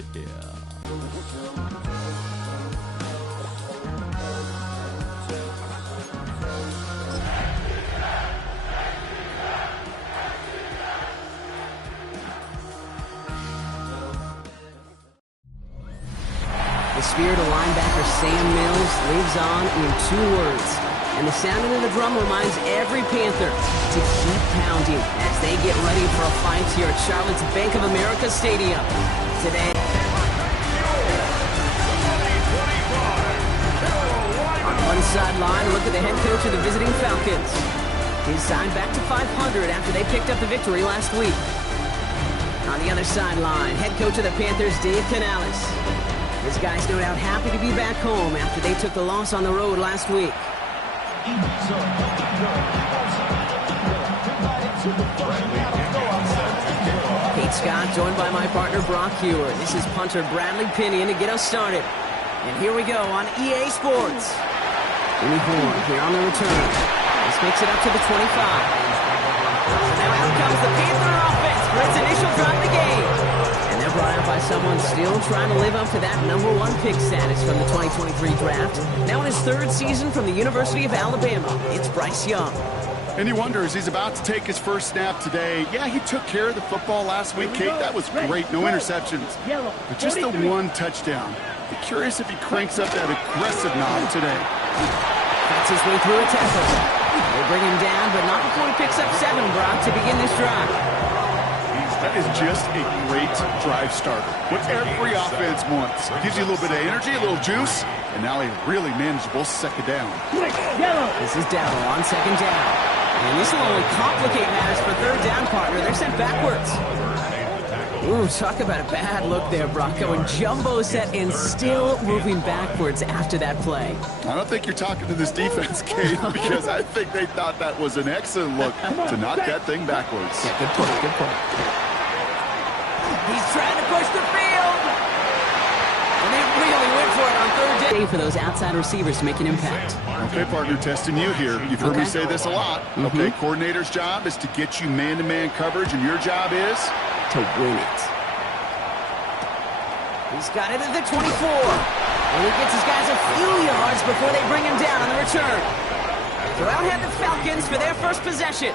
The spirit of linebacker Sam Mills lives on in 2 words. And the sounding of the drum reminds every Panther to keep pounding as they get ready for a fight here at Charlotte's Bank of America Stadium. Today, on one sideline, look at the head coach of the visiting Falcons. He's signed back to 500 after they picked up the victory last week. On the other sideline, head coach of the Panthers, Dave Canales. This guy's no doubt happy to be back home after they took the loss on the road last week. Pete Scott joined by my partner Brock Hewer. This is punter Bradley Pinion to get us started. And here we go on EA Sports. Jimmy Horn here on the return. This makes it up to the 25. Now out comes the Panther offense for its initial drive of the game. And they're brought out by someone still trying to live up to that #1 pick status from the 2023 draft. Now in his 3rd season from the University of Alabama, it's Bryce Young. And he wonders, he's about to take his first snap today. Yeah, he took care of the football last week, Kate. That was great. No interceptions. But just the 1 touchdown. Be curious if he cranks up that aggressive knob today. That's his way through a tackle. They bring him down, but not before he picks up 7, Brock, to begin this drive. That is just a great drive starter. What every offense wants. Gives you a little bit of energy, a little juice, and now a really manageable 2nd down. This is Dowell on 2nd down. And this will only complicate matters for 3rd down, partner. They're sent backwards. Ooh, talk about a bad look there, Brock. Going jumbo set and still moving backwards after that play. I don't think you're talking to this defense, Kate, because I think they thought that was an excellent look to knock that thing backwards. Yeah, good point, good point. He's trying to push the field. And they really went for it on 3rd down. For those outside receivers to make an impact. Okay, partner, testing you here. You've heard me say this a lot. Okay, coordinator's job is to get you man-to-man coverage, and your job is to win it. He's got it at the 24. And he gets his guys a few yards before they bring him down on the return. So out head the Falcons for their first possession.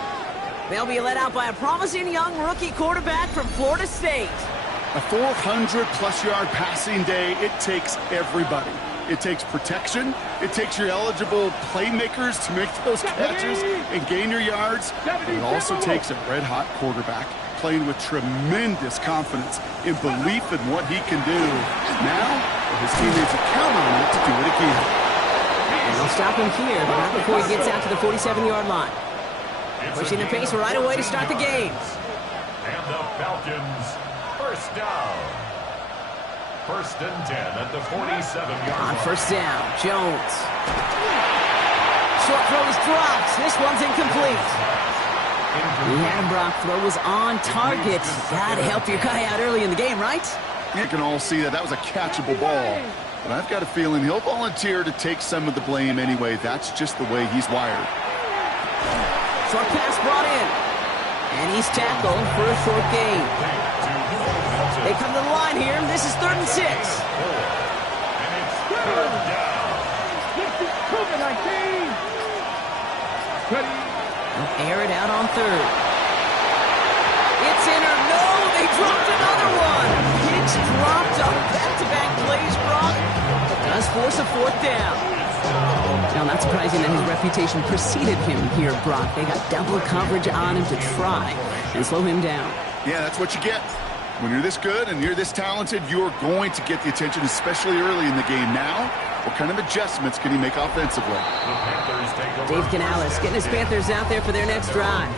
They'll be led out by a promising young rookie quarterback from Florida State. A 400-plus-yard passing day, it takes everybody. It takes protection. It takes your eligible playmakers to make those catches and gain your yards. But it also takes a red-hot quarterback playing with tremendous confidence and belief in what he can do. Now, his teammates are counting on him to do it again. And they'll stop him here, but not before he gets out to the 47-yard line. Pushing the pace right away to start the game. And the Falcons, first down. 1st and 10 at the 47-yard line. On 1st down, Jones. Short throw is dropped. This one's incomplete. He had him, Brock. Throw was on target. Gotta help your guy out early in the game, right? You can all see that. That was a catchable ball. But I've got a feeling he'll volunteer to take some of the blame anyway. That's just the way he's wired. Short pass brought in. And he's tackled for a short gain. They come to the line here. This is 3rd and 6. And it's 3rd down. They'll air it out on 3rd. It's in or no, they dropped another one. Hicks dropped on back-to-back plays, Brock. Does force a 4th down. Now, not surprising that his reputation preceded him here, Brock. They got double coverage on him to try and slow him down. Yeah, that's what you get. When you're this good and you're this talented, you're going to get the attention, especially early in the game. Now, what kind of adjustments can he make offensively? Dave Canales getting his Panthers out there for their next drive.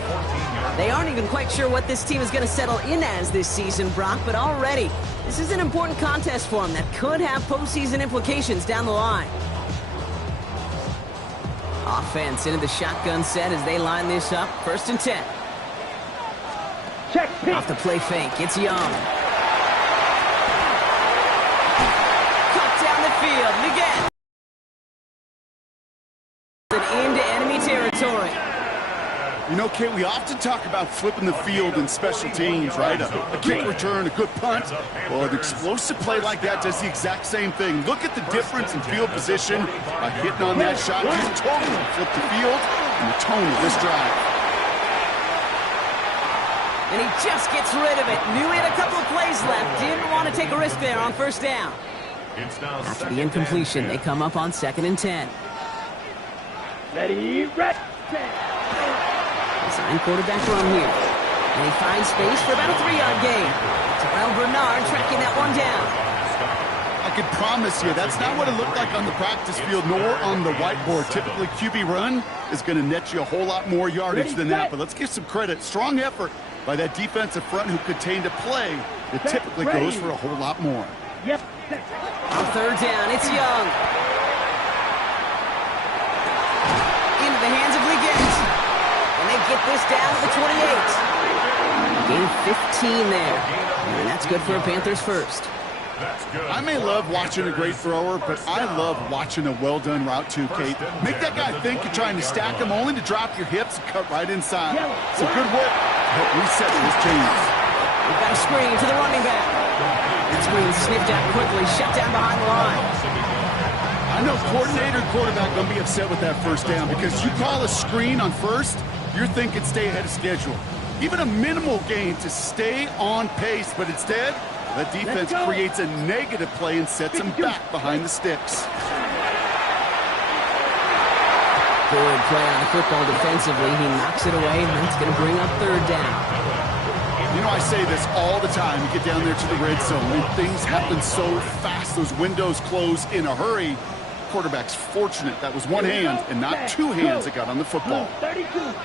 They aren't even quite sure what this team is going to settle in as this season, Brock, but already, this is an important contest for them that could have postseason implications down the line. Offense into the shotgun set as they line this up. 1st and 10. Check. Off the play fake. It's Young. Cut down the field. And again. Into enemy territory. You You know, Kate, we often talk about flipping the field in special teams, right? A kick return, a good punt. Well, an explosive play like that does the exact same thing. Look at the difference in field position by hitting on that shot. Just totally flipped the field and the tone of this drive. And he just gets rid of it. Knew he had a couple of plays left. Didn't want to take a risk there on first down. After the incompletion, they come up on 2nd and 10. Ready, red. Design quarterback run here. And he finds space for about a 3-yard gain. Terrell Bernard tracking that one down. I can promise you that's not what it looked like on the practice field nor on the whiteboard. Typically, QB run is going to net you a whole lot more yardage than that. But let's give some credit. Strong effort by that defensive front who contained a play that typically goes for a whole lot more. Yep. On 3rd down, it's Young. Into the hands of Liggett. And they get this down to the 28. Gain 15 there. And that's good for a Panthers first. I may love watching a great thrower, but I love watching a well-done route too, Kate. Make that guy think you're trying to stack him only to drop your hips and cut right inside. Some good work to help reset his chains. We've got a screen to the running back. That screen sniffed out quickly, shut down behind the line. I know coordinator and quarterback going to be upset with that first down because you call a screen on first, you're thinking stay ahead of schedule. Even a minimal gain to stay on pace, but instead, that defense creates a negative play and sets him back behind the sticks. Good play on the football defensively. He knocks it away, and that's going to bring up 3rd down. You know, I say this all the time. You get down there to the red zone, and things happen so fast. Those windows close in a hurry. Quarterback's fortunate that was one hand and not 2 hands that got on the football. 32. 3rd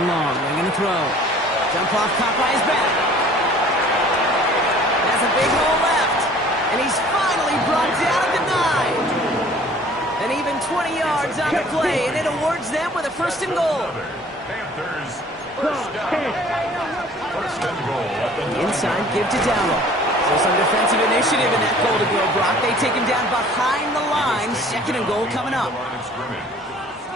and long. They're going to throw. Jump off, caught by his back. Has a big hole left. And he's finally brought down at the 9. An even 20 yards on the play, and it awards them with a 1st and goal. Panthers, first down. 1st and goal at the 9. Inside give to Dowell. So some defensive initiative in that goal to go, Brock. They take him down behind the line. 2nd and goal coming up.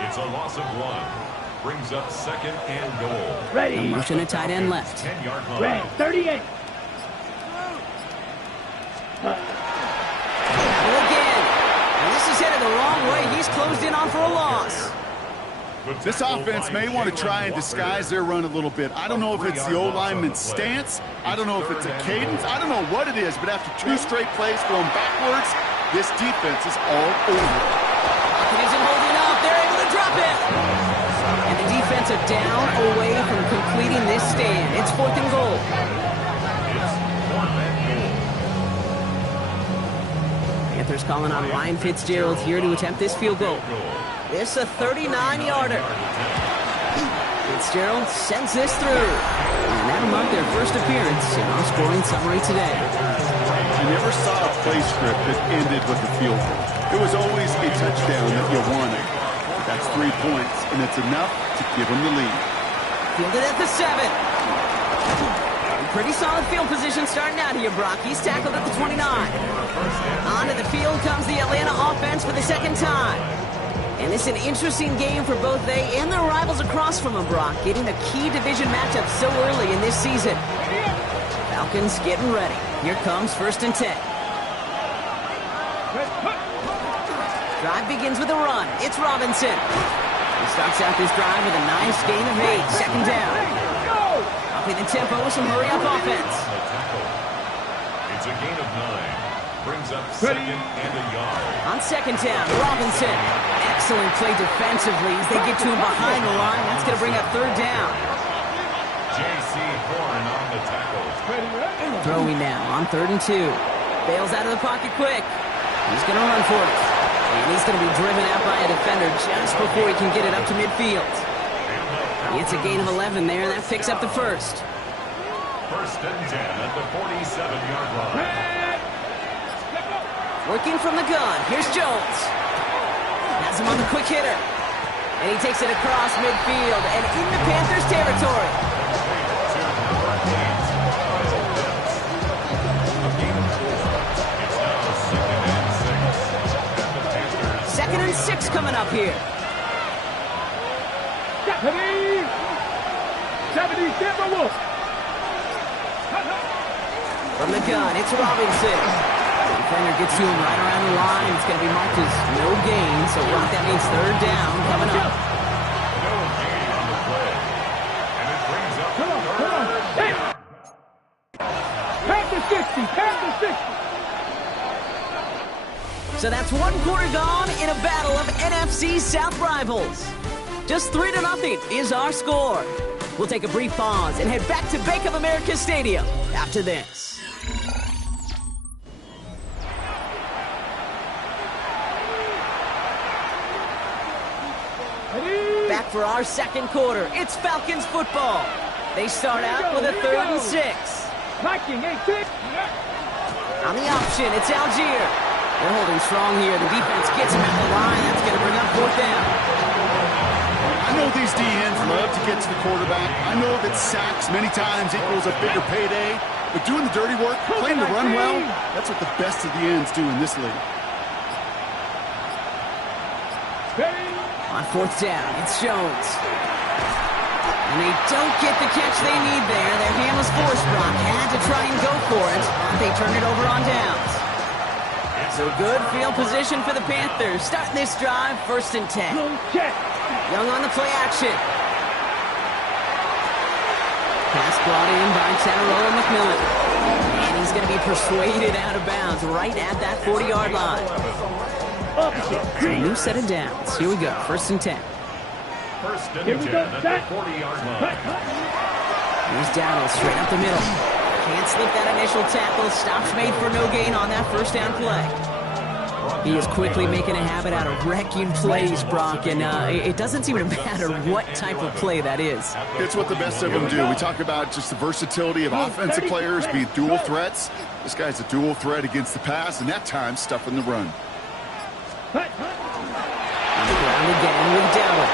It's a loss of 1. Brings up 2nd and goal. Ready. A motion at tight end left. 10-yard line. Red, 38. Again. And this is headed the wrong way. He's closed in on for a loss. This offense may want to try and disguise their run a little bit. I don't know if it's the O-lineman's stance. I don't know if it's a cadence. I don't know what it is, but after 2 straight plays going backwards, this defense is all over. It isn't holding up. They're able to drop it. And the defense are down away from completing this stand. It's 4th and goal. Panthers calling on Ryan Fitzgerald here to attempt this field goal. This a 39-yarder. Fitzgerald sends this through. And that'll mark their first appearance in our scoring summary today. You never saw a play script that ended with a field goal. It was always a touchdown that you wanted. That's 3 points, and it's enough to give them the lead. Fielded at the 7. Pretty solid field position starting out here, Brock. He's tackled at the 29. Onto the field comes the Atlanta offense for the 2nd time. And it's an interesting game for both they and their rivals across from them, Brock, getting a key division matchup so early in this season. Falcons getting ready. Here comes 1st and 10. Drive begins with a run. It's Robinson. He starts out this drive with a nice gain of 8. 2nd down. Upping the tempo with some hurry-up offense. It's a gain of 9. Brings up 2nd and a yard. On 2nd down, Robinson. Excellent play defensively as they get to him behind the line. That's going to bring up 3rd down. J.C. Horn on the tackle. Throwing now on 3rd and 2. Bails out of the pocket quick. He's going to run for it. And he's going to be driven out by a defender just before he can get it up to midfield. It's a gain of 11 there, and that picks up the 1st. 1st and 10 at the 47-yard line. Working from the gun. Here's Jones. Has him on the quick hitter. And he takes it across midfield and into Panthers territory. Second and 6 coming up here. Ready? 70 Timberwolves. From the gun, it's Robinson. Defender gets to him right around the line. It's going to be marked as no gain, so Brock, that means third down coming up. No gain on the play. And it brings up third down. Past the 60. Past the 60. So that's one quarter gone in a battle of NFC South rivals. Just 3-0 is our score. We'll take a brief pause and head back to Bank of America Stadium after this. Back for our second quarter. It's Falcons football. They start out with a 3rd and 6. Viking 8-6. On the option, it's Algier. They're holding strong here. The defense gets him at the line. That's going to bring up 4th down. I know these DNs love to get to the quarterback. I know that sacks many times equals a bigger payday. But doing the dirty work, playing the run well, that's what the best of the ends do in this league. On 4th down, it's Jones. And they don't get the catch they need there. Their hand was forced. Brock had to try and go for it. They turn it over on downs. So good field position for the Panthers. Starting this drive, 1st and 10. Young on the play action. Pass brought in by Tanarola McMillan. And he's going to be persuaded out of bounds right at that 40-yard line. So a new set of downs. Here we go, 1st and 10. 1st and 10 at the 40-yard line. Here's Dowdle straight up the middle. Can't slip that initial tackle. Stops made for no gain on that 1st down play. He is quickly making a habit out of wrecking plays, Brock, and it doesn't seem to matter what type of play that is. It's what the best of them do. We talk about just the versatility of offensive players being dual threats. This guy's a dual threat against the pass, and at times stuffing the run. On the ground again with Dowdle.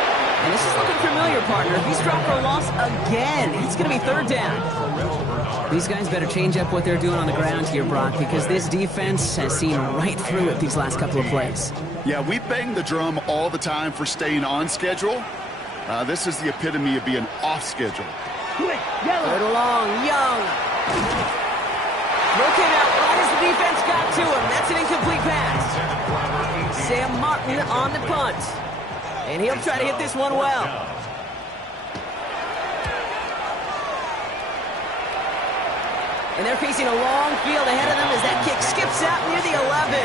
And this is looking familiar, partner. If he's dropped for a loss again, it's going to be 3rd down. These guys better change up what they're doing on the ground here, Brock, because this defense has seen right through it these last couple of plays. Yeah, we bang the drum all the time for staying on schedule. This is the epitome of being off schedule. 3rd and long, Young. Broken out right as the defense got to him. That's an incomplete pass. Sam Martin on the punt. And he'll try to hit this one well. And they're facing a long field ahead of them as that kick skips out near the 11.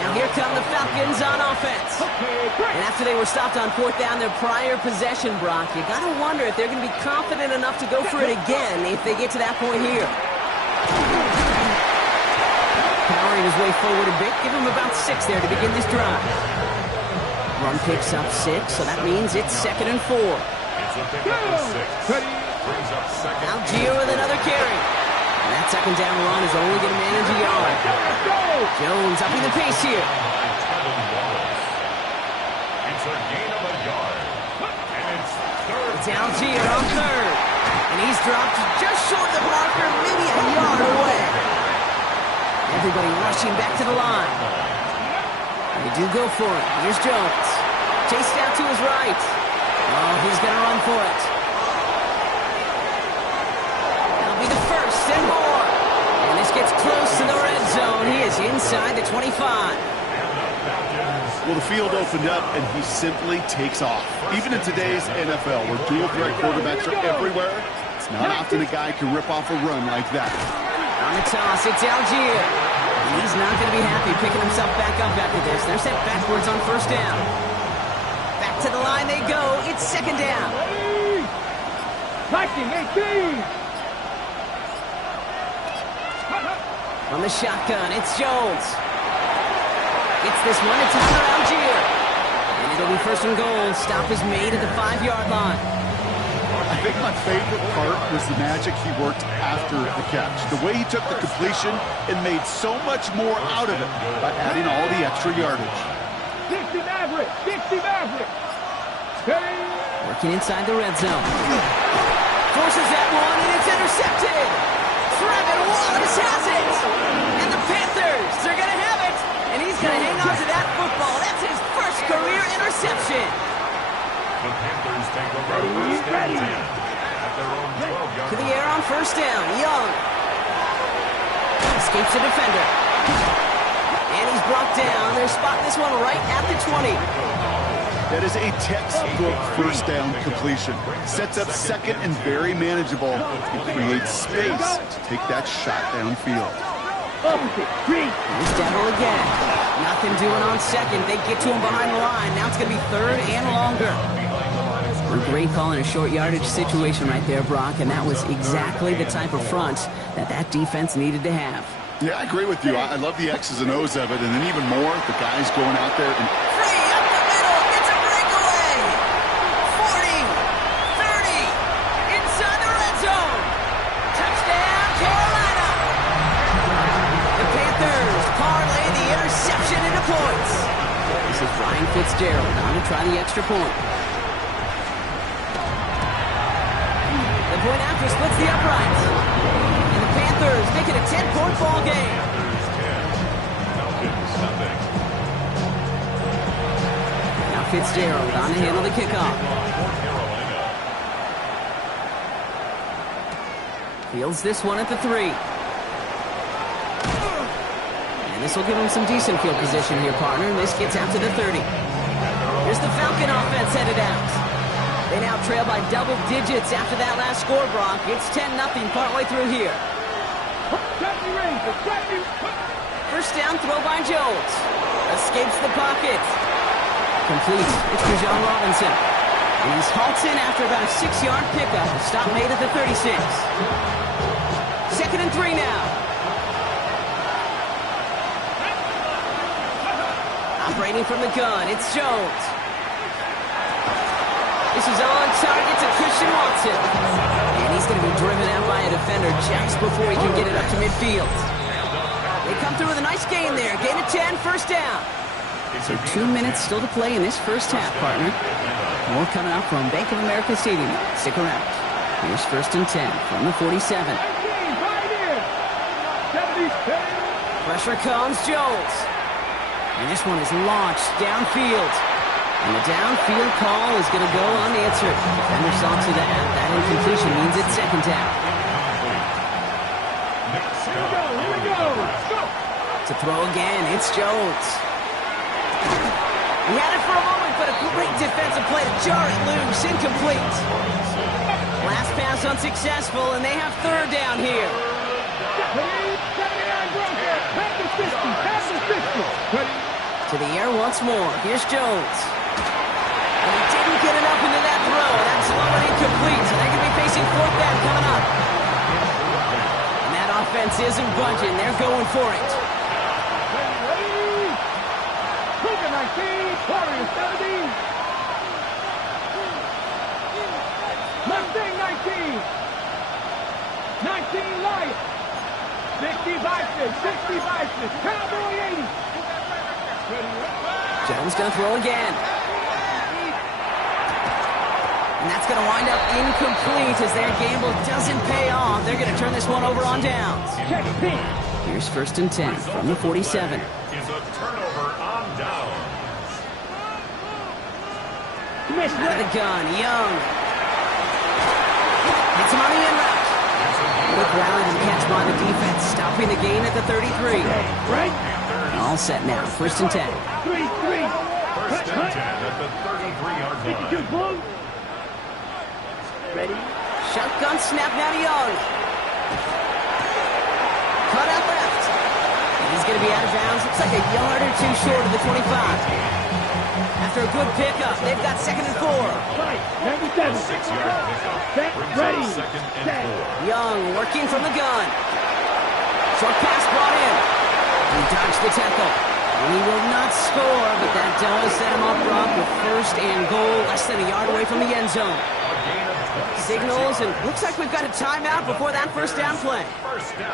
Now here come the Falcons on offense. And after they were stopped on 4th down, their prior possession, Brock, you got to wonder if they're going to be confident enough to go for it again if they get to that point here. Powering his way forward a bit. Give him about 6 there to begin this drive. Run picks up 6, so that means it's 2nd and 4. It's a pickup of 6. Brings up 2nd. Algier with another carry. And that 2nd down run is only going to manage a yard. Jones upping the pace here. It's a gain of a yard. And it's 3rd. It's Algier on 3rd. And he's dropped just short of the marker, maybe a yard away. Everybody rushing back to the line. And they do go for it. Here's Jones. Chased out to his right. Oh, he's going to run for it. That'll be the 1st and more. And this gets close to the red zone. He is inside the 25. Well, the field opened up, and he simply takes off. Even in today's NFL, where dual threat quarterbacks are everywhere, it's not often a guy can rip off a run like that. On the toss, it's Algier. He's not going to be happy picking himself back up after this. They're sent backwards on 1st down. Back to the line they go. It's 2nd down. Viking 18. On the shotgun, it's Jones. Gets this one to Tyler Algier. And it'll be 1st and goal. Stop is made at the 5-yard line. I think my favorite part was the magic he worked after the catch. The way he took the completion and made so much more out of it by adding all the extra yardage. 60 Maverick. 60 Maverick. Working inside the red zone. Forces that one, and it's intercepted. Trevin Wallace has it. And the Panthers, they're going to have it. And he's going to hang on to that football. That's his 1st career interception. The Panthers Ready. At their own 12-yard To the air on first down. Young. Escapes the defender. And he's brought down. They're spotting this one right at the 20. That is a textbook first down completion. Sets up second and very manageable. It creates space to take that shot downfield. Here's Devil again. Nothing doing on second. They get to him behind the line. Now it's going to be third and longer. A great call in a short yardage situation right there, Brock, and that was exactly the type of front that defense needed to have. Yeah, I agree with you. I love the X's and O's of it, and then even more, the guys going out there and Free up the middle. It's a breakaway. 40, 30, inside the red zone. Touchdown, Carolina. The Panthers parlay the interception into points. This is Ryan Fitzgerald on to try the extra point. The point after splits the uprights. And the Panthers make it a 10-point ball game. Now Fitzgerald on to handle the kickoff. Fields this one at the 3. And this will give him some decent field position here, partner. And this gets out to the 30. Here's the Falcon offense headed out. They now trail by double digits after that last score, Brock. It's 10-0 partway through here. First down throw by Jones. Escapes the pocket. Complete. It's Bijan Robinson. And he's halted after about a 6-yard pickup. A stop made at the 36. 2nd and 3 now. Operating from the gun, it's Jones. This is on target to Christian Watson. And he's going to be driven out by a defender just before he can get it up to midfield. They come through with a nice gain there. Gain of 10, first down. So 2 minutes still to play in this first half, partner. More coming out from Bank of America Stadium. Stick around. Here's 1st and 10 from the 47. Pressure comes, Jones. And this one is launched downfield. And the downfield call is going to go unanswered. Defender saw to that. That incompletion means it's 2nd down. Here we go. To throw again, it's Jones. He had it for a moment, but a great defensive play to jar it loose. Incomplete. Last pass unsuccessful, and they have 3rd down here. To the air once more. Here's Jones. And he didn't get enough into that throw. That's low and incomplete. So they're going to be facing 4th down coming up. And that offense isn't budging. They're going for it. Luka 19, Warriors 17. Mustang 19. 19 Lions. 65, Cowboy 80. Jones going to throw again. And that's going to wind up incomplete as their gamble doesn't pay off. They're going to turn this one over on downs. Here's 1st and 10 from the 47. Is a turnover on downs. Out of the gun, Young. Hits him on the in route. Quick rally and catch by the defense, stopping the gain at the 33. Right. All set now, 1st and 10. 3. 1st and 10 at the 33-yard line. Ready? Shotgun snap now to Young. Cut out left. And he's going to be out of bounds. Looks like a yard or 2 short of the 25. After a good pickup, they've got 2nd and 4. Right. 97. 6-yard pickup. Set. Brings Ready. up 2nd and 4. Young working from the gun. Short pass brought in. He dodged the tackle. And he will not score, but that does set him up, Brock, with 1st and goal, less than a yard away from the end zone. Signals, and looks like we've got a timeout before that 1st down play.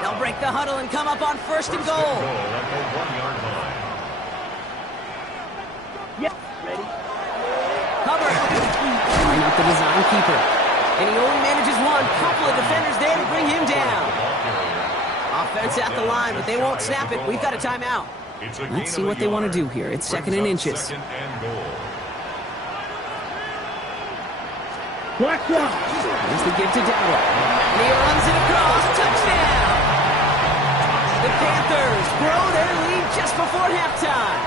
They'll break the huddle and come up on 1st and goal. At the 1-yard line. Yes. Ready? Hubbard. Line up the design keeper. And he only manages one. Couple of defenders there to bring him down. Offense at the line, but they won't snap it. We've got a timeout. Let's see what they want to do here. It's 2nd and inches. 2nd and goal. Black one. Here's the give to Dowdle. And he runs it across. Touchdown! The Panthers grow their lead just before halftime.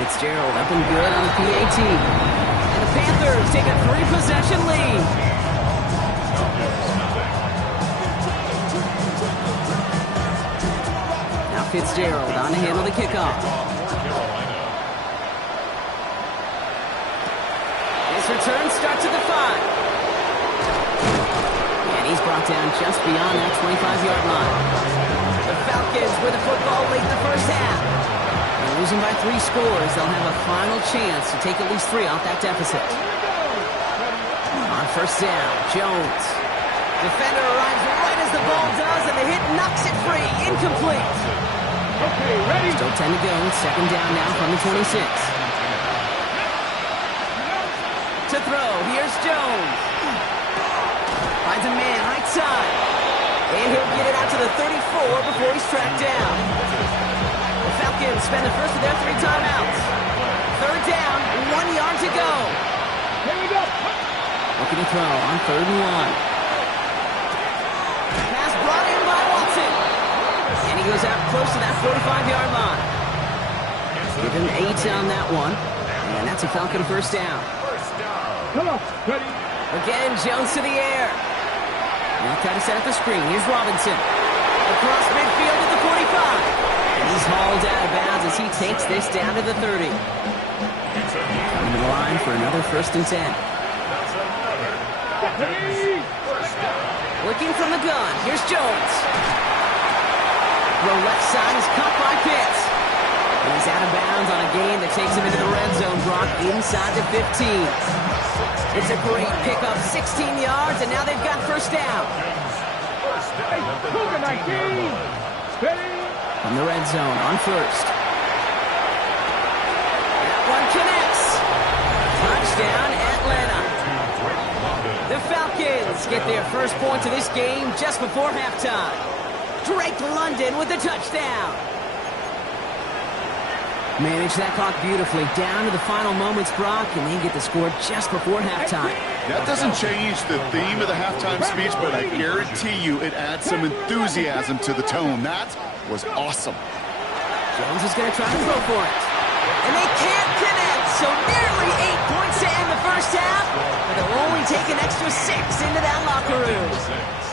Fitzgerald up and good on the PAT. And the Panthers take a 3-possession lead. Now Fitzgerald on to handle the kickoff. His return starts at the 5. And he's brought down just beyond that 25-yard line. The Falcons with the football late in the first half. And losing by 3 scores, they'll have a final chance to take at least 3 off that deficit. On first down, Jones. Defender arrives right as the ball does, and the hit knocks it free. Incomplete. Okay, ready? Still 10 to go. Second down now from the 26. To throw, here's Jones. Finds a man right side. And he'll get it out to the 34 before he's tracked down. The Falcons spend the first of their 3 timeouts. Third down, 1 yard to go. Here we go. Looking to throw on 3rd and 1. Pass brought in by Watson. And he goes out close to that 45-yard line. Give him 8 on that one. And that's a Falcon first down. Come on, ready? Again, Jones to the air. Now try to set up the screen. Here's Robinson. Across midfield at the 45. And he's hauled out of bounds as he takes this down to the 30. Coming to the line for another 1st and 10. Looking from the gun. Here's Jones. The left side is caught by Pitts. And he's out of bounds on a gain that takes him into the red zone, Brock, inside the 15. It's a great pickup, 16 yards, and now they've got first down. Hey, Cougar 19. Ready? From the red zone on first. That one connects. Touchdown, Atlanta. The Falcons get their first points of this game just before halftime. Drake London with the touchdown. Manage that clock beautifully down to the final moments, Brock, and they get the score just before halftime. That doesn't change the theme of the halftime speech, but I guarantee you it adds some enthusiasm to the tone. That was awesome. Jones is going to try to throw for it. And they can't connect, so nearly 8 points to end the first half, but they'll only take an extra 6 into that locker room.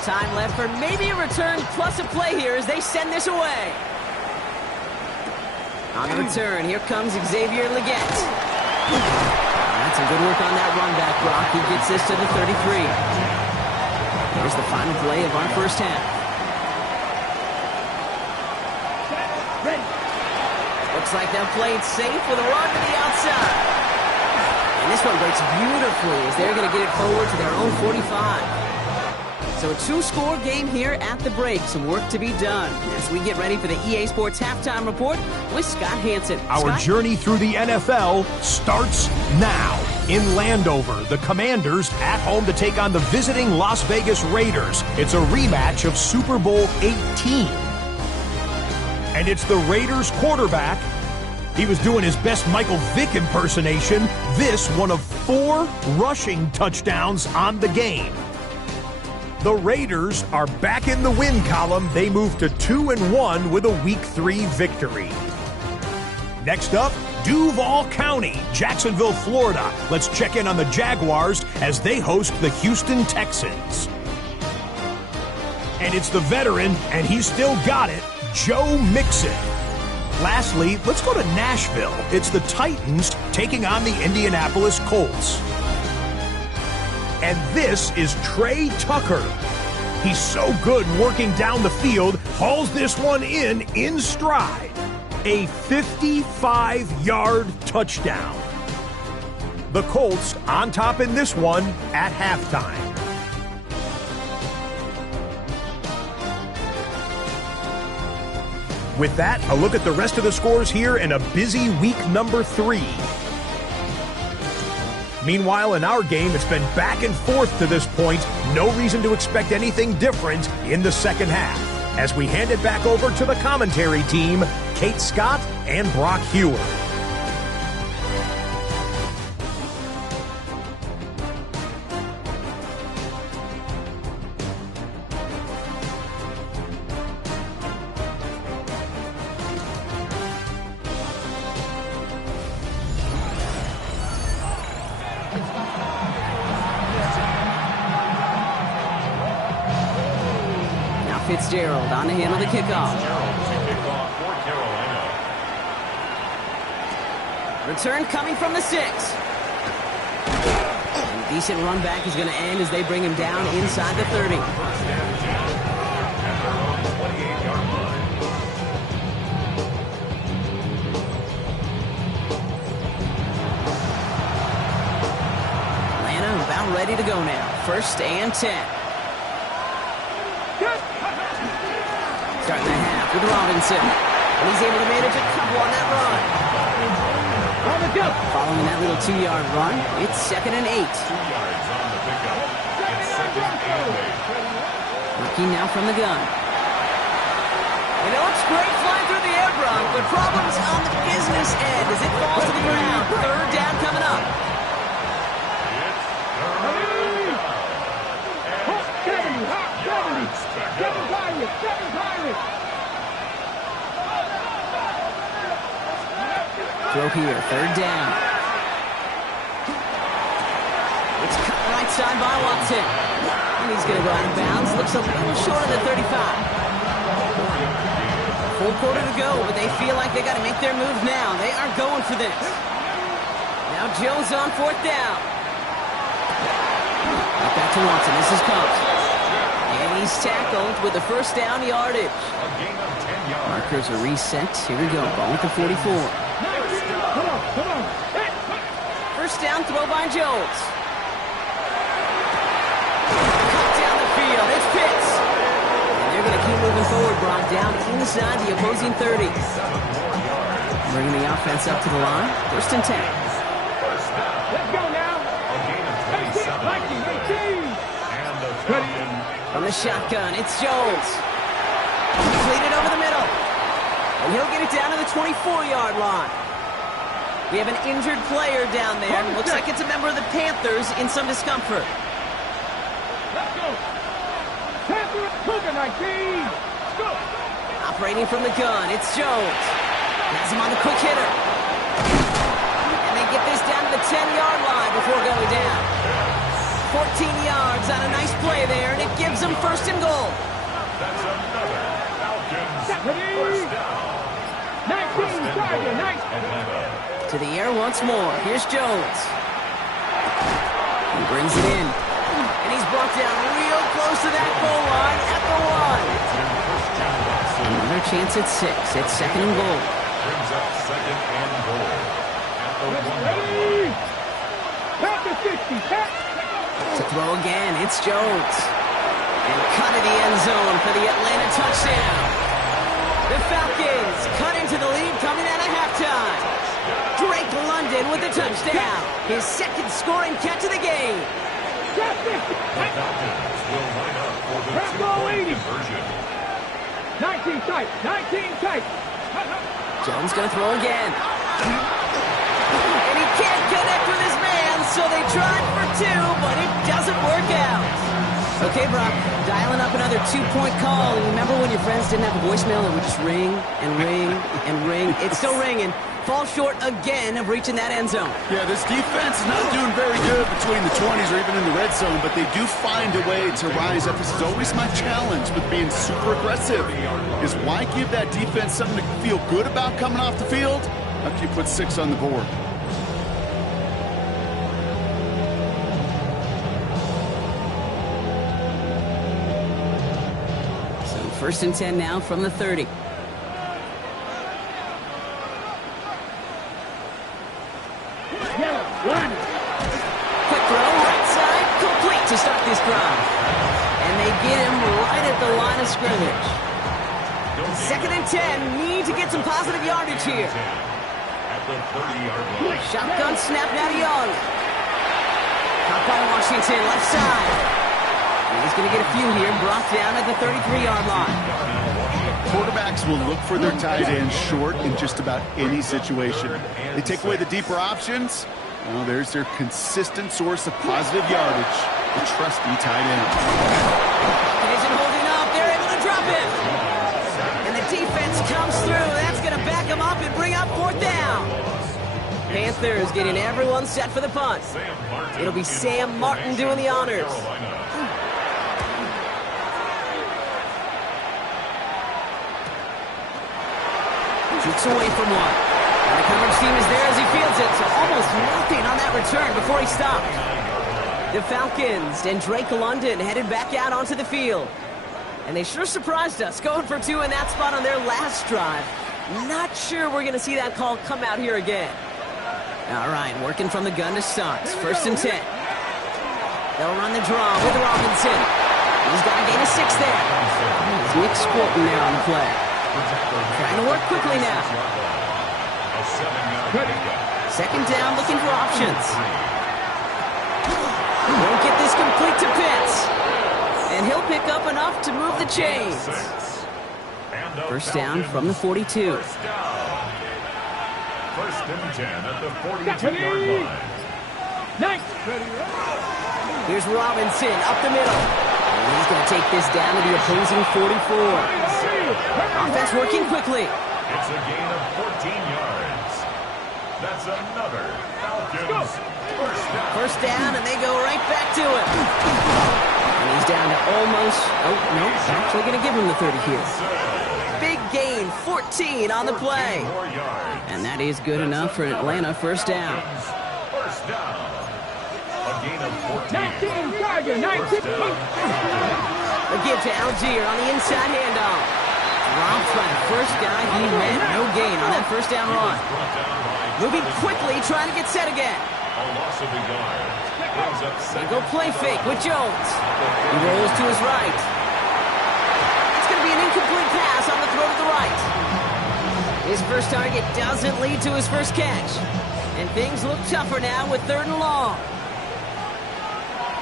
Time left for maybe a return plus a play here as they send this away. On the return, here comes Xavier Legette. That's some good work on that run back, Brock. He gets this to the 33. Here's the final play of our first half. Looks like they'll play it safe with a run to the outside. And this one breaks beautifully as they're going to get it forward to their own 45. So a 2-score game here at the break. Some work to be done as we get ready for the EA Sports Halftime Report with Scott Hansen. Our Scott? journey through the NFL starts now. In Landover, the Commanders at home to take on the visiting Las Vegas Raiders. It's a rematch of Super Bowl 18. And it's the Raiders quarterback. He was doing his best Michael Vick impersonation. This one of 4 rushing touchdowns on the game. The Raiders are back in the win column. They move to 2-1 with a Week 3 victory. Next up, Duval County, Jacksonville, Florida. Let's check in on the Jaguars as they host the Houston Texans. And it's the veteran, and he's still got it, Joe Mixon. Lastly, let's go to Nashville. It's the Titans taking on the Indianapolis Colts. And this is Trey Tucker. He's so good working down the field, hauls this one in stride. A 55-yard touchdown. The Colts on top in this one at halftime. With that, a look at the rest of the scores here in a busy week number 3. Meanwhile, in our game, it's been back and forth to this point. No reason to expect anything different in the second half. As we hand it back over to the commentary team, Kate Scott and Brock Hewer. Fitzgerald on to handle the kickoff. Return coming from the 6. And decent run back is going to end as they bring him down inside the 30. Atlanta about ready to go now. 1st and 10. Starting the half with Robinson. And he's able to manage a couple on that run. Following that little 2-yard run, it's 2nd and 8. 2 yards on the pickup. It's 2nd and 8. Working now from the gun. You know, it's great flying through the air, Brock, but problems on the business end as it falls to the ground. 3rd down coming up. Throw here, 3rd down. It's cut right side by Watson. And he's going to go out of bounds. Looks a little short of the 35. Full quarter to go, but they feel like they got to make their move now. They are going for this. Now Jones on 4th down. Back to Watson. This is Cox. And he's tackled with the 1st down yardage. A gain of 10 yards. Markers are reset. Here we go. Ball at the 44. Come on. 1st down throw by Jones. Cut down the field. It's Pitts. And they're going to keep moving forward. Brought down inside the opposing 30. Bringing the offense up to the line. 1st and 10. Let's go now. A gain of 27. And the Falcon. From the shotgun, it's Jones. Completed over the middle. And he'll get it down to the 24-yard line. We have an injured player down there. Looks like it's a member of the Panthers in some discomfort. Let's go. Panthers, Cougar 19. Let's go. Operating from the gun, it's Jones. Has him on the quick hitter. And they get this down to the 10-yard line before going down. 14 yards on a nice play there, and it gives them 1st and goal. That's another Falcons 1st down. 19, Tiger, 19. To the air once more. Here's Jones. He brings it in. And he's brought down real close to that goal line at the 1. Another chance at 6. It's 2nd and goal. Brings up 2nd and goal. At the 1. Panther 50. To throw again, it's Jones. And cut to the end zone for the Atlanta touchdown. The Falcons cut into the lead coming out of halftime. Drake London with the touchdown. His 2nd scoring catch of the game. The Falcons will line up for the 2-point conversion. 19 tight. Jones going to throw again. And he can't connect with his man, so they tried for 2, but it doesn't work out. Okay, Brock, dialing up another 2-point call. And remember when your friends didn't have a voicemail that would just ring and ring and ring? It's still ringing. Fall short again of reaching that end zone. Yeah, this defense is not doing very good between the 20s or even in the red zone, but they do find a way to rise up. This is always my challenge with being super aggressive, is why give that defense something to feel good about coming off the field after you put 6 on the board? So 1st and 10 now from the 30. Quick throw, right side, complete to start this drive. And they get him right at the line of scrimmage. 2nd and 10, need to get some positive yardage here. At the 30-yard line. Shotgun snap now to Young. Caught by Washington, left side. And he's going to get a few here, brought down at the 33-yard line. Quarterbacks will look for their tight end short in just about any situation. They take away the deeper options. Well, there's their consistent source of positive yardage, the trusty tight end. And isn't holding up. They're able to drop him. And the defense comes through. That's going to back him up and bring up 4th down. Panthers getting everyone set for the punt. It'll be Sam Martin doing the honors. Shoots away from one. And the coverage team is there as he fields it. So almost nothing on that return before he stopped. The Falcons and Drake London headed back out onto the field. And they sure surprised us, going for 2 in that spot on their last drive. Not sure we're going to see that call come out here again. All right, working from the gun to start. 1st and 10. They'll run the draw with Robinson. He's got a gain of 6 there. It's Nick Squilton there on the play. Trying to work quickly now. 2nd down, looking for options. Won't get this complete to Pitts. And he'll pick up enough to move the chains. 1st down from the 42. 1st and 10 at the 42-yard line. Here's Robinson up the middle. And he's going to take this down to the opposing 44. Offense working quickly. It's a gain of 14 yards. That's another Falcons 1st down, and they go right back to it. And he's down to almost, oh, no, actually going to give him the 30 here. Big gain, 14 on the play. And that is good enough for Atlanta 1st down. 1st down. A gain of 14. 19, Tiger, 19. A give to Algier on the inside handoff. Dropped by the first guy he met. No gain on that 1st down run. Moving quickly, trying to get set again. A loss of a yard. Brings up They go play fake with Jones. He rolls to his right. It's going to be an incomplete pass on the throw to the right. His first target doesn't lead to his first catch. And things look tougher now with 3rd and long.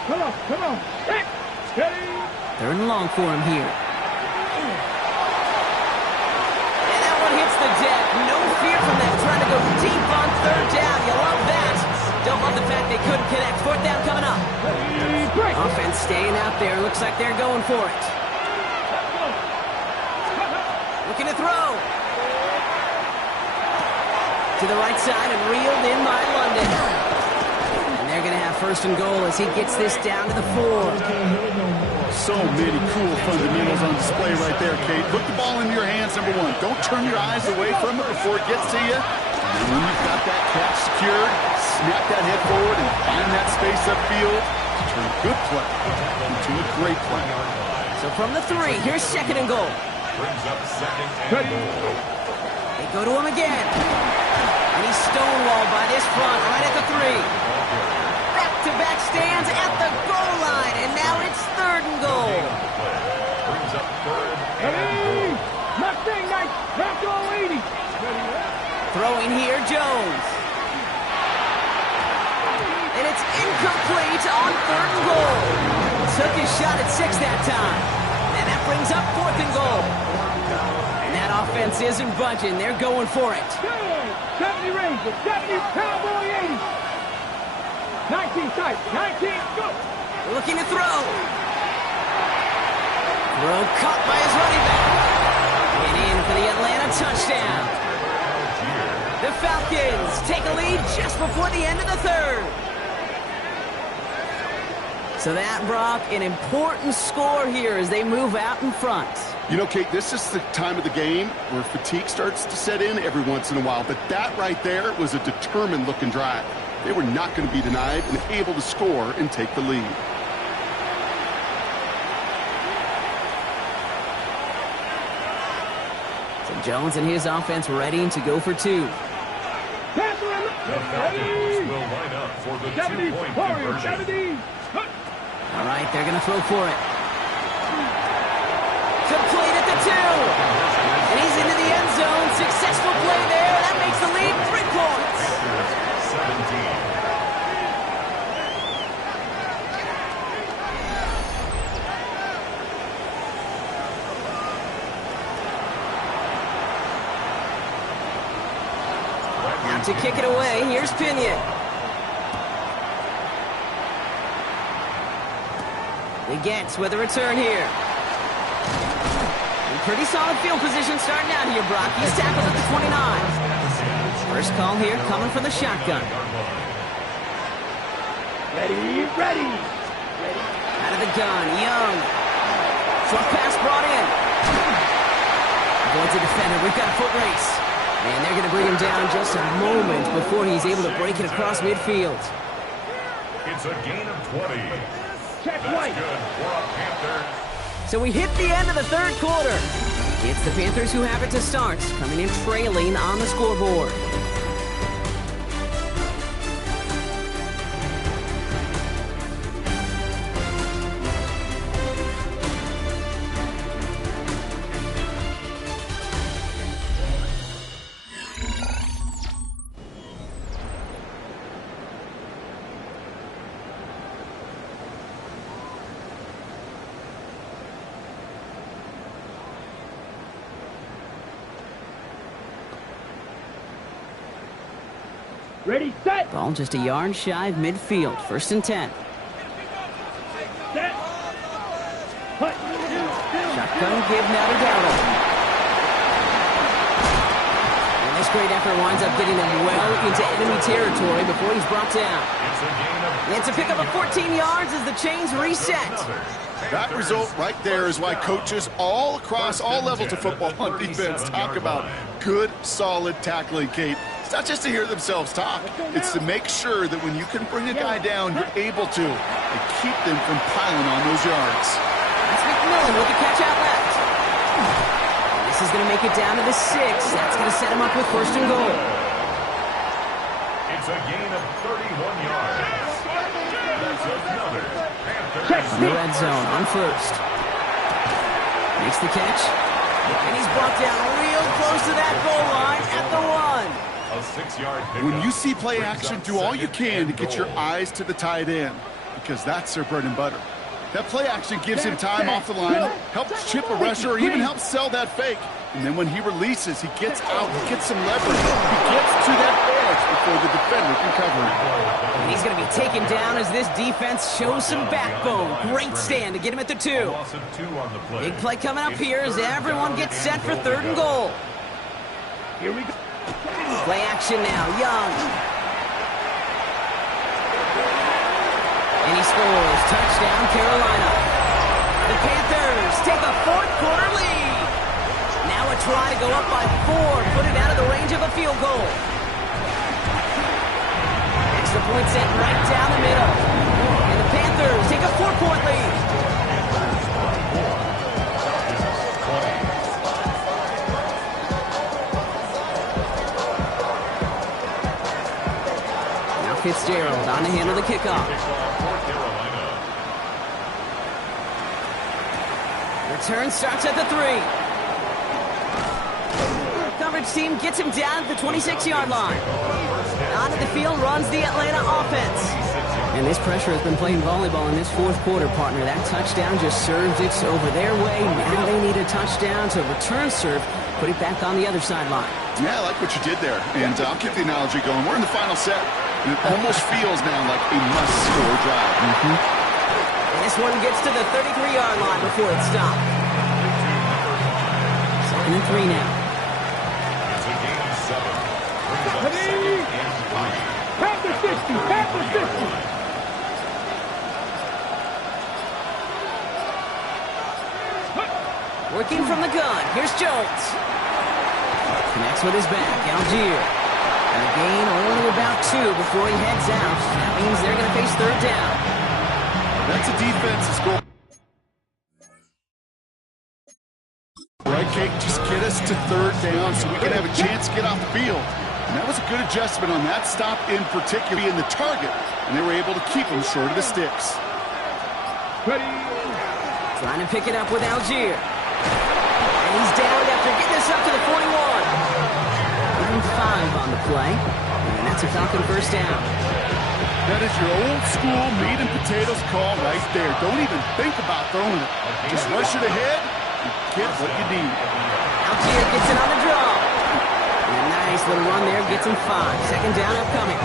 Come on. Steady. 3rd and long for him here. And that one hits the deck. No fear from that. Trying to go deep on 3rd down. You love that. Don't love the fact they couldn't connect. 4th down coming up. Offense staying out there. Looks like they're going for it. Looking to throw. To the right side and reeled in by London. And they're going to have 1st and goal as he gets this down to the 4. So many cool fundamentals on display right there, Kate. Put the ball into your hands, number 1. Don't turn your eyes away from it before it gets to you. And when you've got that catch secured, snap that head forward and find that space upfield to turn a good play into a great play. So from the 3, here's 2nd and goal. brings up 2nd and goal. They go to him again. And he's stonewalled by this front right at the 3. Back-to-back stands at the goal line, and now it's 3rd and goal. Brings up 3rd and goal. Mustang Knight, back to 80. Throwing here, Jones. And it's incomplete on 3rd and goal. Took his shot at 6 that time. And that brings up 4th and goal. And that offense isn't budging. They're going for it. 70 Rangers, 70 Cowboy 80. 19 tight, 19, go. Looking to throw. Throw caught by his running back. And in for the Atlanta touchdown. The Falcons take a lead just before the end of the 3rd. So that, Brock, an important score here as they move out in front. You know, Kate, this is the time of the game where fatigue starts to set in every once in a while. But that right there was a determined-looking drive. They were not going to be denied and able to score and take the lead. So Jones and his offense ready to go for 2. The Falcons will line up for the 2-point conversion. All right, they're going to throw for it. Complete at the 2. And he's into the end zone. Successful play there. That makes the lead 3 points. 17. Now to kick it away, here's Pinion. Begets with a return here. In pretty solid field position starting out here, Brock. He's tackled at the 29. First call here coming from the shotgun. Ready. Out of the gun, Young. Short pass brought in. Avoids a defender. We've got a foot race. And they're going to bring him down just a moment before he's able to break it across midfield. It's a gain of 20. That's good for a Panthers. So we hit the end of the third quarter. It's the Panthers who have it to start, coming in trailing on the scoreboard. Ready, set. Ball just a yard shy of midfield. 1st and 10. Set. Hut. Shotgun give now to Dowdle. And this great effort winds up getting him well into enemy territory before he's brought down. It's a gain of It's a pickup of 14 yards as the chains reset. That result right there is why coaches all across all levels of football on defense talk about good, solid tackling, Kate. It's not just to hear themselves talk. It's to make sure that when you can bring a guy down, you're able to and keep them from piling on those yards. That's McMillan with the catch out left. This is going to make it down to the 6. That's going to set him up with 1st and goal. It's a gain of 31 yards. That's another Panthers. On the red zone on 1st. Makes the catch. And he's brought down real close to that goal line at the 1. A 6-yard pickup. When you see play action, do all you can to get your eyes to the tight end because that's their bread and butter. That play action gives him time off the line, helps chip a rusher, or even helps sell that fake. And then when he releases, he gets out, he gets some leverage. He gets to that edge before the defender can cover him. And he's going to be taken down as this defense shows some backbone. Great stand to get him at the 2. Loss of 2 on the play. Big play coming up here as everyone gets set for 3rd and goal. Here we go. Play action now, Young. And he scores. Touchdown, Carolina. The Panthers take a 4th quarter lead. Now a try to go up by 4, put it out of the range of a field goal. Extra point set right down the middle. And the Panthers take a 4-point lead. Fitzgerald on to handle the kickoff. Return starts at the 3. Coverage team gets him down at the 26-yard line. Onto the field runs the Atlanta offense. And this pressure has been playing volleyball in this 4th quarter, partner. That touchdown just served it over their way. Now they need a touchdown to return serve, put it back on the other sideline. Yeah, I like what you did there. And I'll keep the analogy going. We're in the final set. And it almost feels now like a must-score drive. And this one gets to the 33-yard line before it's stopped. 2nd and 3 now. It's a gain of 7. Brings up 2nd and 3. Panther 60. Panther 60. Working from the gun. Here's Jones. Connects with his back. Algier. And a gain only about 2 before he heads out. That means they're going to face 3rd down. That's a defense that's going. Right, Kate, just get us to 3rd down so we can have a chance to get off the field. And that was a good adjustment on that stop in particular in the target. And they were able to keep him short of the sticks. Ready. Trying to pick it up with Algier. And he's down after getting this up to the 41. 5 on the play, and that's a Falcon 1st down. That is your old school meat and potatoes call right there. Don't even think about throwing it. Just rush it ahead and get what you need. Algier gets it on the draw. And a nice little run there gets him 5. 2nd down upcoming.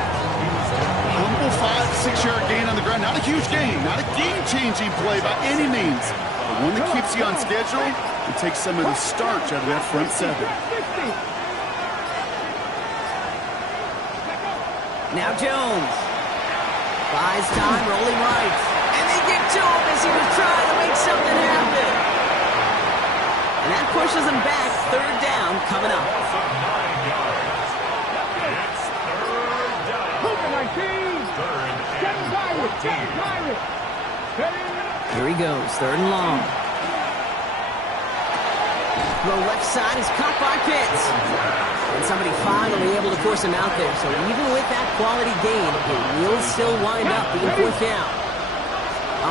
Humble 5-6-yard gain on the ground. Not a huge gain, not a game-changing play by any means, but one that keeps you on schedule and takes some of the starch out of that front 7. Now Jones. Buys time, rolling right. And they get to him as he was trying to make something happen. And that pushes him back. 3rd down coming up. goes, 3rd and long. Throw left side is caught by Pitts. And somebody finally able to force him out there. So even with that quality gain, it will still wind up being 4th down.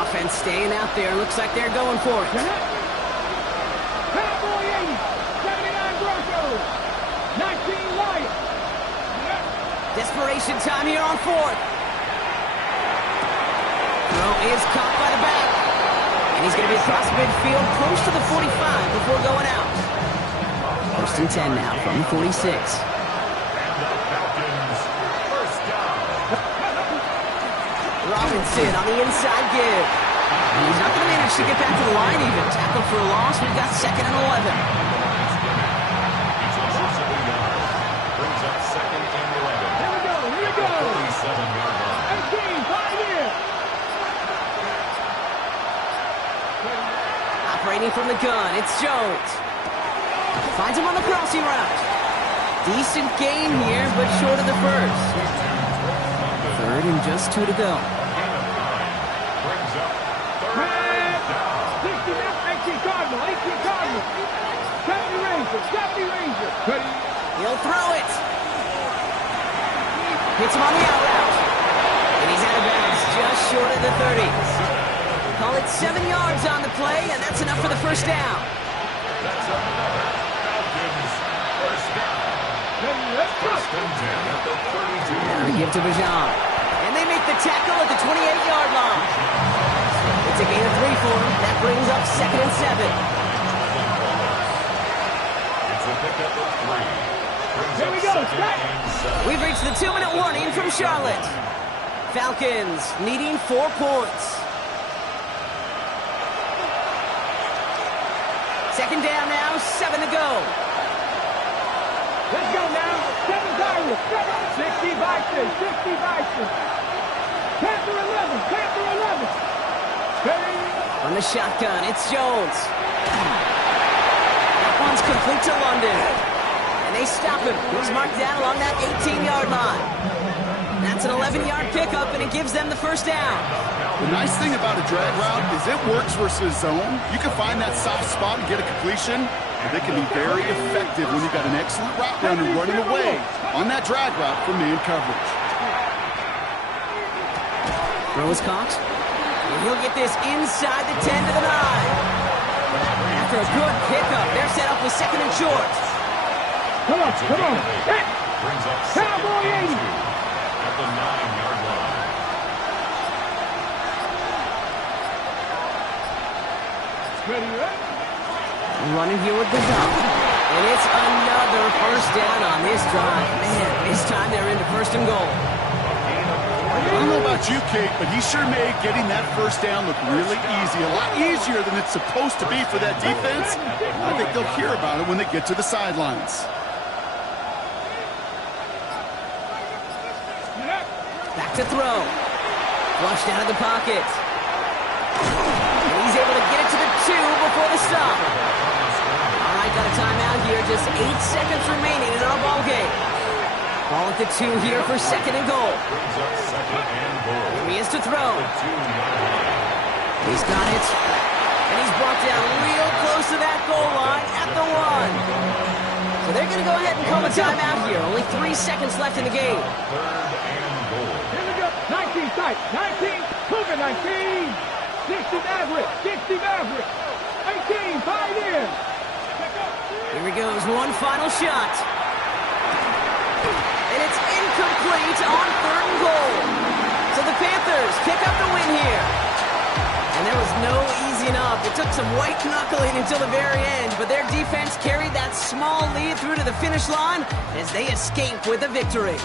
Offense staying out there. Looks like they're going for it. Cowboy 80, 79 Broncos, 19 Lions. Desperation time here on 4th. Throw is caught by the back. And he's going to be across midfield, close to the 45 before going out. 1st and 10 now from the 46. And the Falcons, 1st down. Robinson on the inside give. And he's not going to manage to get back to the line even. Tackle for a loss. We've got 2nd and 11. He's lost 2 yards. Brings up 2nd and 11. Here we go, here we go. 37-yard line. 18, 5 here. Operating from the gun, it's Jones. Finds him on the crossing route. Decent gain here, but short of the 1st. 3rd and just 2 to go. Brings up 3rd down. 18 Cardinal, 18 Cardinal. 70 Ranger, 70 Ranger. Ready? He'll throw it. Hits him on the out route. And he's out of bounds just short of the 30. Call it 7 yards on the play, and that's enough for the 1st down. That's another Falcons 1st down. 1st and 10 at the 32. And they give to Bajan. And they make the tackle at the 28-yard line. It's a gain of 3 for him. That brings up 2nd and 7. It's a pickup of 3. Brings Here up we go, 2nd and 7. We've reached the 2-minute warning from Charlotte. Falcons needing 4 points. 2nd down now, 7 to go. Let's go now. 7 Tigers, 60 Vikings, 60 Vikings. Panther 11, Panther 11. Ready? On the shotgun, it's Jones. That one's complete to London. And they stop him. He's marked down along that 18-yard line. That's an 11-yard pickup, and it gives them the 1st down. The nice thing about a drag route is it works versus zone. You can find that soft spot and get a completion, but they can be very effective when you've got an excellent route runner running away on that drag route from man coverage. Throw is caught. And he'll get this inside the 10 to the 9. After a good pickup, they're set up with 2nd and short. Come on, come on. Hit. Brings up Cowboy 80. 2 at the 9-yard line. Ready, ready? Running here with the dunk. And it's another 1st down on this drive. Man, this time they're into 1st and goal. I don't know about you, Kate, but he sure made getting that 1st down look really easy. A lot easier than it's supposed to be for that defense. I think they'll hear about it when they get to the sidelines. Back to throw. Flushed out of the pocket. And he's able to get it to the 2 before the stop. All right, got a timeout here. Just 8 seconds remaining in our ball game. Ball at the 2 here for 2nd and goal. Brings up 2nd and goal. Here he is to throw. 2-yard line. He's got it. And he's brought down real close to that goal line at the 1. So they're going to go ahead and call a timeout here. Only 3 seconds left in the game. 3rd and goal. Here we go. 19 sight. 19. Cougar 19. 60 Maverick. 60 Maverick. 18. 5 in. Here he goes. One final shot. And it's incomplete on 3rd and goal. So the Panthers pick up the win here. And there was no easing up. It took some white knuckling until the very end, but their defense carried that small lead through to the finish line as they escape with a victory.